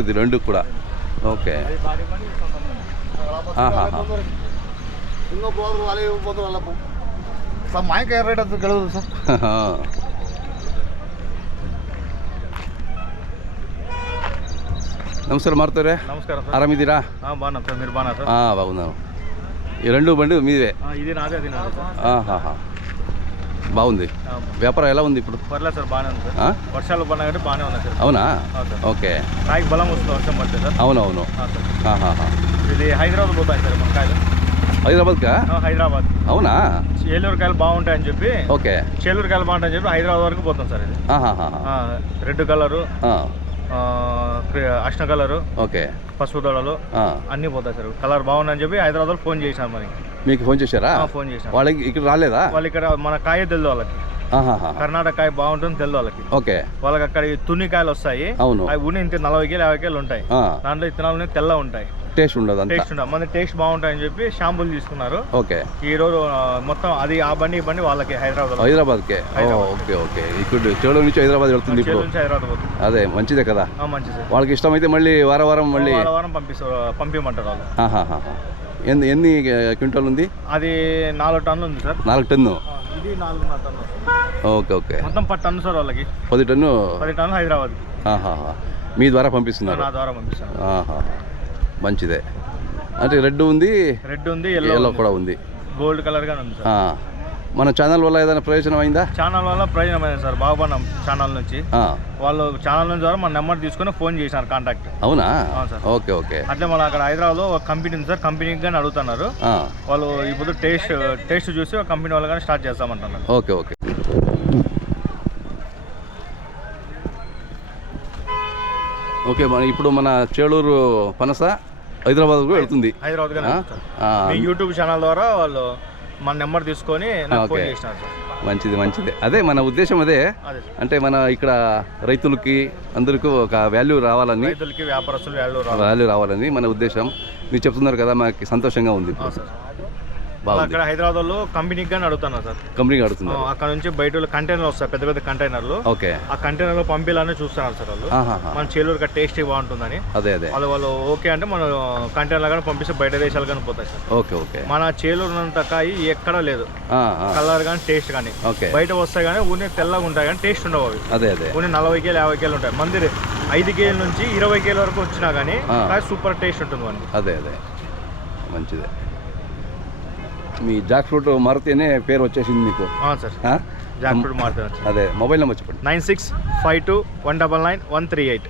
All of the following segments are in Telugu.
ఇది రెండు కూడా ఓకే. ರೇಟ್ ಅಂತ ಕೇಳಿದ್ರು ಸರ್. నమస్కారం మారుతారే. నమస్కారం సార్. ఆరామిದ್ದೀరా? బాగున్నాం సార్. మీరు బాగున్నారు సార్? బాగున్నాను. ఈ రెండు బండి మీదే? ఇది నాదే, అది నాదే సార్. బాగుంది. వ్యాపారం ఎలా ఉంది ఇప్పుడు? పర్లేదు సార్, బాగానే ఉంది సార్. వర్షాలు పడినా కానీ బాగానే ఉన్నాయి సార్. అవునా? ఓకే. కాయకి బలం వస్తుంది వర్షం పడితే సార్. అవునవును. ఇది హైదరాబాద్ పోతాయి సార్ మన కాయలు. హైదరాబాద్కా? హైదరాబాద్. అవునా? ఏలూరు కాయలు బాగుంటాయని చెప్పి. ఓకే. చేలూరు కాయలు బాగుంటాయని చెప్పి హైదరాబాద్ వరకు పోతాం సార్. ఇది రెడ్ కలరు, అష్ట కలరు, ఓకే, పసుపు దొడలు అన్నీ పోతాయి సార్. కలర్ బాగుందని చెప్పి హైదరాబాద్ ఫోన్ చేశాను మనకి. మీకు ఫోన్ చేశారా? ఫోన్ చేశాను. వాళ్ళకి ఇక్కడ రాలేదా? వాళ్ళు ఇక్కడ మన కాయ తెలుదు వాళ్ళకి. కర్ణాటక కాయ బాగుంటుంది తెలుదు వాళ్ళకి. ఓకే. వాళ్ళకి అక్కడ తుని కాయలు వస్తాయి. అవును. అవి ఉని ఇంత 40 కేలు 50 కేలు ఉంటాయి. దాంట్లో విత్తనాలు తెల్ల ఉంటాయి. టేస్ట్ ఉండదు. టేస్ట్ ఉండదు. మన టేస్ట్ బాగుంటాయని చెప్పి షాంపుల్ తీసుకున్నారు. ఓకే. ఈ రోజు మొత్తం అది ఆ బండి వాళ్ళకి హైదరాబాద్కే. Okay okay. ఇక్కడ చేలూరు నుంచి హైదరాబాద్ వెళ్తుంది ఇప్పుడు. హైదరాబాద్. అదే మంచిదే కదా. మంచిది. వాళ్ళకి ఇష్టమైతే మళ్ళీ వారం మళ్ళీ పంపించమంటారు వాళ్ళు. ఎన్ని క్వింటాల్ ఉంది? అది 4 టన్నులు ఉంది సార్. 4 టన్ను. ఇది 4.5 టన్ను. Okay okay. మొత్తం 10 టన్ను సార్ వాళ్ళకి. 10 టన్ను హైదరాబాద్. మీ ద్వారా పంపిస్తున్నారు? నా ద్వారా పంపిస్తాను. మంచిదే. అంటే రెడ్ ఉంది, ఎల్లో కూడా ఉంది, గోల్డ్ కలర్ గానే ఉంది సార్. మన ఛానల్ వల్ల ఏదైనా ప్రయోజనం అయిందా? ఛానల్ వల్ల ప్రయోజనం అయింది సార్. బాగుపడినాం ఛానల్ నుంచి. వాళ్ళు ఛానల్ నుంచి ద్వారా మన నెంబర్ తీసుకుని ఫోన్ చేశారు కాంటాక్ట్. అవునా? సార్. Okay okay. అట్లే మన అక్కడ హైదరాబాద్ లో ఒక కంపెనీ ఉంది సార్. కంపెనీకి కానీ అడుగుతున్నారు వాళ్ళు. ఇప్పుడు టేస్ట్ చూసి ఒక కంపెనీ వాళ్ళు కానీ స్టార్ట్ చేస్తామంటున్నారు. Okay okay. ఓకే. ఇప్పుడు మన చేలూరు పనస హైదరాబాద్ వెళ్తుంది. హైదరాబాద్ గానే యూట్యూబ్ ఛానల్ ద్వారా వాళ్ళు మన నెంబర్ తీసుకొని ఫోన్ చేసినారు సార్. మంచిది. అదే మన ఉద్దేశం. అదే అంటే మన ఇక్కడ రైతులకి అందరికీ ఒక వాల్యూ రావాలని, రైతులకి వ్యాపారస్తులు వాల్యూ రావాలని మన ఉద్దేశం. మీరు చెప్తున్నారు కదా, మాకు సంతోషంగా ఉంది. అక్కడ హైదరాబాద్ లో కంపెనీకి కానీ అడుగుతున్నారు సార్. కంపెనీకి అడుగుతున్నారు. అక్కడ నుంచి బయట కంటైనర్లు వస్తాయి, పెద్ద పెద్ద కంటైనర్లు. ఓకే. ఆ కంటైనర్ లో పంపించాలని చూస్తున్నారు సార్ వాళ్ళు. మన చేలూరు టేస్ట్ బాగుంటుందని. అదే వాళ్ళు ఓకే అంటే మన కంటైనర్ కానీ పంపిస్తే బయట దేశాలు కానీ పోతాయి సార్. Okay okay. మన చేలూరు అంత కాయ ఎక్కడా లేదు. కలర్ కానీ టేస్ట్ కానీ బయట వస్తాయి కానీ ఊరిని తెల్లగా ఉంటాయి కానీ టేస్ట్ ఉండవు అవి. అదే ఊరిని 40 కేలు 50 కేలు ఉంటాయి. మంది 5 కేల నుంచి 20 కేల వరకు వచ్చినా కానీ సూపర్ టేస్ట్ ఉంటుంది మనకి. అదే మంచిదే. మీ జాక్ ఫ్రూట్ మారితేనే పేరు వచ్చేసింది మీకు. సార్ జాక్ ఫ్రూట్ మారితే. అదే మొబైల్ నెంబర్ చెప్పండి. 9652199138.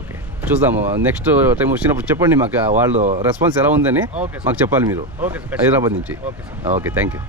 ఓకే. చూద్దాము నెక్స్ట్ టైం వచ్చినప్పుడు చెప్పండి మాకు. వాళ్ళు రెస్పాన్స్ ఎలా ఉందని మాకు చెప్పాలి మీరు హైదరాబాద్ నుంచి. Okay thank you.